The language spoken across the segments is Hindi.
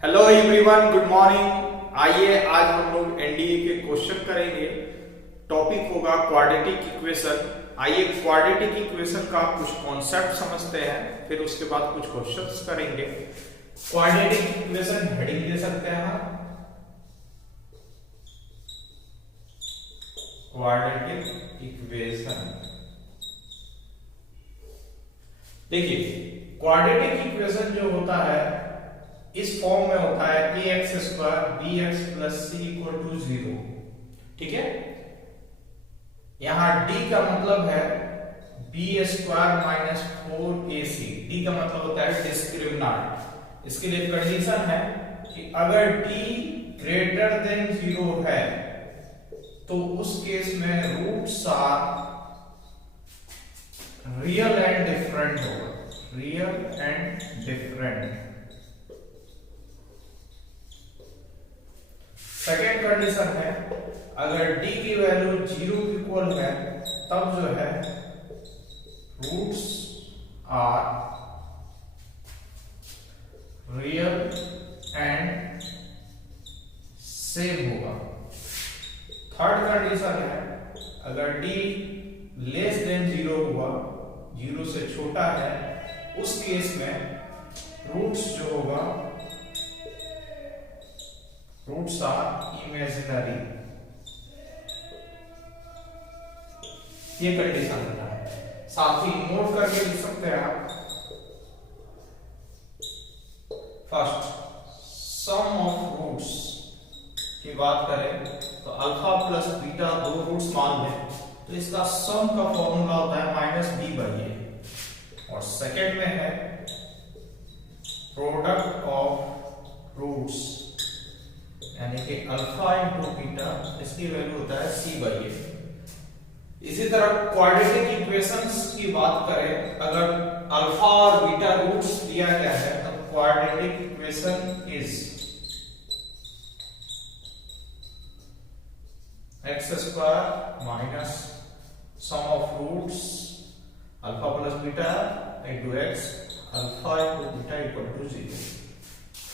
Hello everyone, good morning. आइए आज हम लोग एनडीए के क्वेश्चन करेंगे। टॉपिक होगा क्वाड्रेटिक इक्वेशन। आइए क्वाड्रेटिक इक्वेशन का कुछ कॉन्सेप्ट समझते हैं, फिर उसके बाद कुछ क्वेश्चंस करेंगे। क्वाड्रेटिक इक्वेशन हेडिंग दे सकते हैं हम, क्वाड्रेटिक इक्वेशन। देखिए, क्वाड्रेटिक इक्वेशन जो होता है इस फॉर्म में होता है ax² bx + c = 0। ठीक है, यहां d का मतलब है b² - 4ac। d का मतलब होता है डिस्क्रिमिनेंट। इसके लिए कंडीशन है कि अगर d ग्रेटर देन 0 है तो उस केस में roots are real and different होगा, real and different. Second condition है अगर d की वैल्यू 0 इक्वल है तब जो है roots are real and same होगा। थर्ड कंडीशन है अगर d लेस देन 0 हुआ, 0 से छोटा है, उस केस में रूट्स जो होगा रूट्स आर इमेजिनरी। ये कंडीशन होता है, साथ ही नोट करके लिख सकते हैं आप। फर्स्ट, सम ऑफ रूट्स की बात करें तो अल्फा प्लस बीटा दो रूट्स मान लें तो इसका सम का फॉर्मूला होता है -b/a। और सेकेंड में है प्रोडक्ट ऑफ रूट्स, यानी कि अल्फा इंटू बीटा, इसकी वैल्यू होता है c/a। इसी तरह क्वाड्रेटिक इक्वेशंस की बात करें, अगर अल्फा और बीटा रूट्स दिया गया है तो quadratic equation is x² minus sum of roots alpha plus beta into x, alpha into beta equal to 0।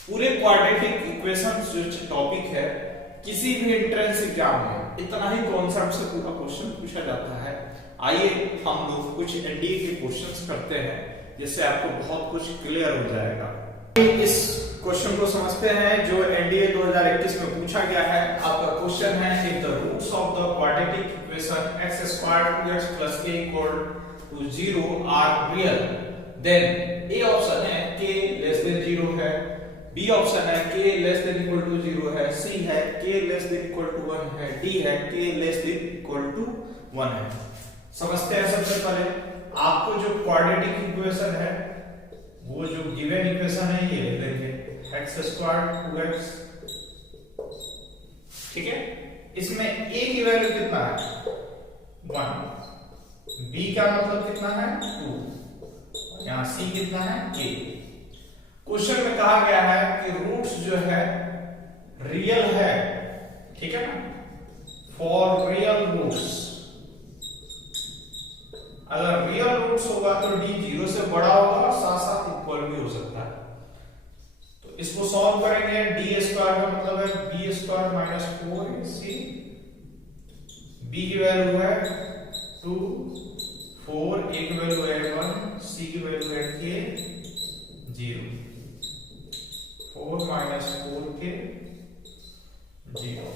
पूरे क्वाड्रेटिक इक्वेशंस जो टॉपिक है, किसी भी एंट्रेंस एग्जाम में इतना ही कॉन्सेप्ट से पूरा क्वेश्चन पूछा जाता है। आइए हम लोग कुछ एनडीए के क्वेश्चंस करते हैं जिससे आपको बहुत कुछ क्लियर हो जाएगा। इस क्वेश्चन को समझते हैं जो एनडीए 2021 में पूछा गया है। आपका क्वेश्चन है if the roots of the quadratic equation x² 2x + a = 0 are real, then A option है k लेस देन 0 है, बी ऑप्शन है k less than equal to 0 है, सी है k less than equal to 1 है, डी है k less than equal to 1 है। समझते हैं। सबसे पहले आपको जो क्वाड्रेटिक इक्वेशन है वो जो गिवन इक्वेशन है ये लिख देंगे x² 2x। ठीक है, इसमें a की वैल्यू कितना है 1, b का मतलब कितना है 2, और यहां c कितना है a। क्वेश्चन में कहा गया है कि रूट्स जो है रियल है, ठीक है ना, फॉर रियल रूट्स। अगर रियल रूट्स होगा तो d 0 से बड़ा होगा और साथ साथ इक्वल भी हो सकता है। तो इसको सॉल्व करेंगे। d² का मतलब है b² - 4ac, b की वैल्यू है 2, 4, a की वैल्यू है 1, c की वैल्यू है k 0, 4 - 4k 0,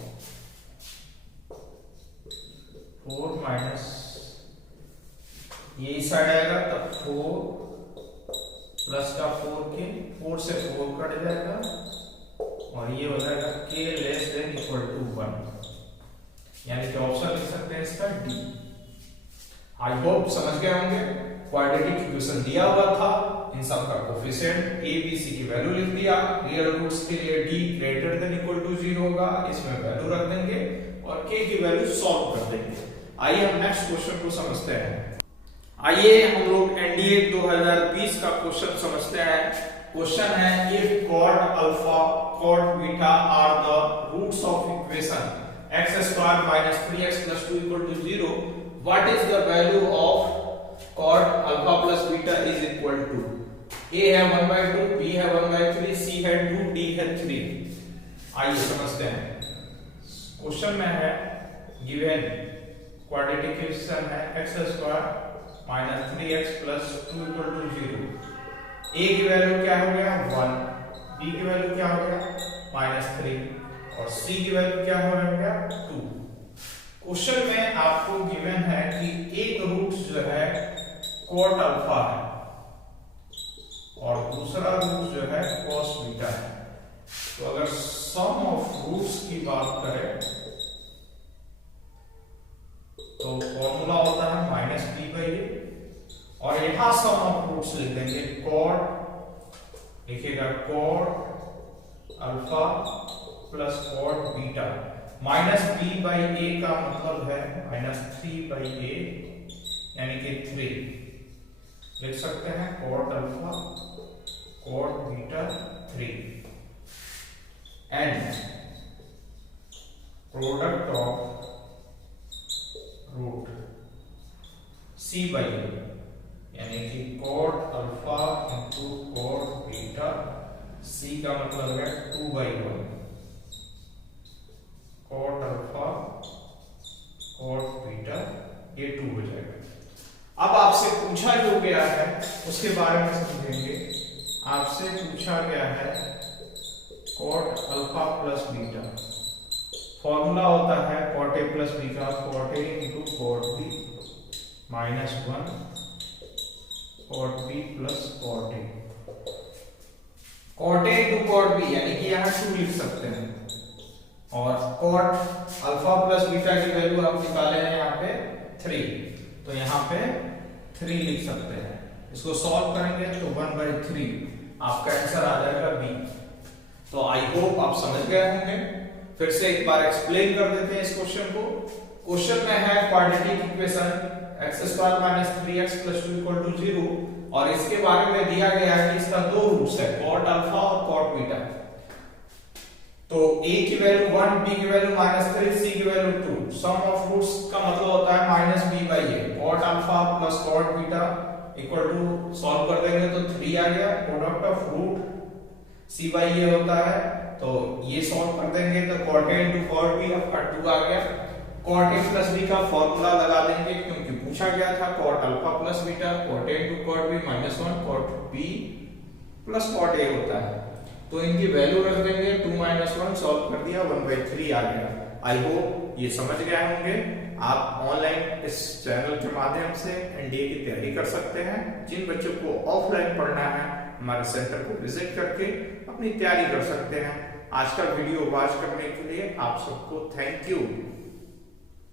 4 माइनस ये इस साइड आएगा तब 4 प्लस का 4k, 4 से 4 कट जाएगा और ये हो जाएगा k less than equal to 1, यानी कि ऑप्शन लिख सकते हैं इसका डी। आई होप समझ गए होंगे। क्वाड्रेटिक इक्वेशन दिया हुआ था, इन सब का कोफिशिएंट a b c की वैल्यू लिख दिया। रियल रूट्स के लिए d greater than equal to 0 होगा, इसमें वैल्यू रख देंगे और k की वैल्यू सॉल्व कर देंगे। आइए हम नेक्स्ट क्वेश्चन को समझते हैं। आइए हम लोग एनडीए 2020 का क्वेश्चन समझते हैं। क्वेश्चन है if cot alpha cot beta are the roots of equation x² - 3x + 2 = 0, what is the value of cot alpha plus beta is equal to. A है 1/2, बी है 1/3, सी है 2, डी है 3। आइए समझते हैं। क्वेश्चन में है गिवन क्वाड्रेटिक इक्वेशन है x² - 3x + 2 = 0। a की वैल्यू क्या हो गया 1, b की वैल्यू क्या हो गया -3 और c की वैल्यू क्या हो गया 2। क्वेश्चन में आपको गिवन है कि एक रूट जो है cot अल्फा है और दूसरा रूट जो है cos बीटा है। तो अगर सम ऑफ रूट्स की बात करें तो फॉर्मूला होता है -b/a और यहां सम ऑफ रूट्स लिख देंगे cot, लिखिएगा cot alpha plus cot beta. -b/a का मतलब है -3/a यानी कि 3 लिख सकते हैं cot alpha cot beta 3 and product of root c/a यानी कि cot alpha into cot beta. c का मतलब है 2/1 cot अल्फा cot बीटा, ये 2 हो जाएगा। अब आपसे पूछा जो गया है उसके बारे में समझेंगे। आपसे पूछा गया है cot alpha plus beta, formula होता है cot a प्लस b का cot a into cot b -1 cot b plus cot a। cot a into cot b यानी कि यहाँ 2 लिख सकते हैं और cot अल्फा प्लस बीटा की वैल्यू आप निकाले हैं यहाँ पे 3, तो यहाँ पे 3 लिख सकते हैं। इसको सॉल्व करेंगे तो 1/3 आपका आंसर आ जाएगा बी। तो आई होप आप समझ गए होंगे। फिर से एक बार एक्सप्लेन कर देते हैं इस क्वेश्चन को। क्वेश्चन में है क्वाड्रेटिक इक्वेशन x² - 3x + 2 = 0 और इसके बारे में दिया गया है कि इसका दो रूट्स है cot अल्फा और cot बीटा। तो a की वैल्यू 1, b की वैल्यू -3, c की वैल्यू 2। सम ऑफ रूट्स का मतलब होता है -b/a cot alpha plus cot beta equal to, solve कर देंगे तो 3 आ गया। प्रोडक्ट ऑफ रूट c/a होता है, तो ये सॉल्व कर देंगे तो cot a into cot b आपका 2 आ गया। cot a प्लस b का फॉर्मूला लगा देंगे क्योंकि पूछा गया था cot alpha plus beta, cot a into cot b -1 cot b plus cot a होता है, तो इनकी वैल्यू रख देंगे 2 - 1, सॉल्व कर दिया 1/3 आ गया। आई होप ये समझ गए होंगे। आप ऑनलाइन इस चैनल के माध्यम से एनडीए की तैयारी कर सकते हैं। जिन बच्चों को ऑफलाइन पढ़ना है हमारे सेंटर को विजिट करके अपनी तैयारी कर सकते हैं। आज का वीडियो वॉच करने के लिए आप सबको थैंक यू।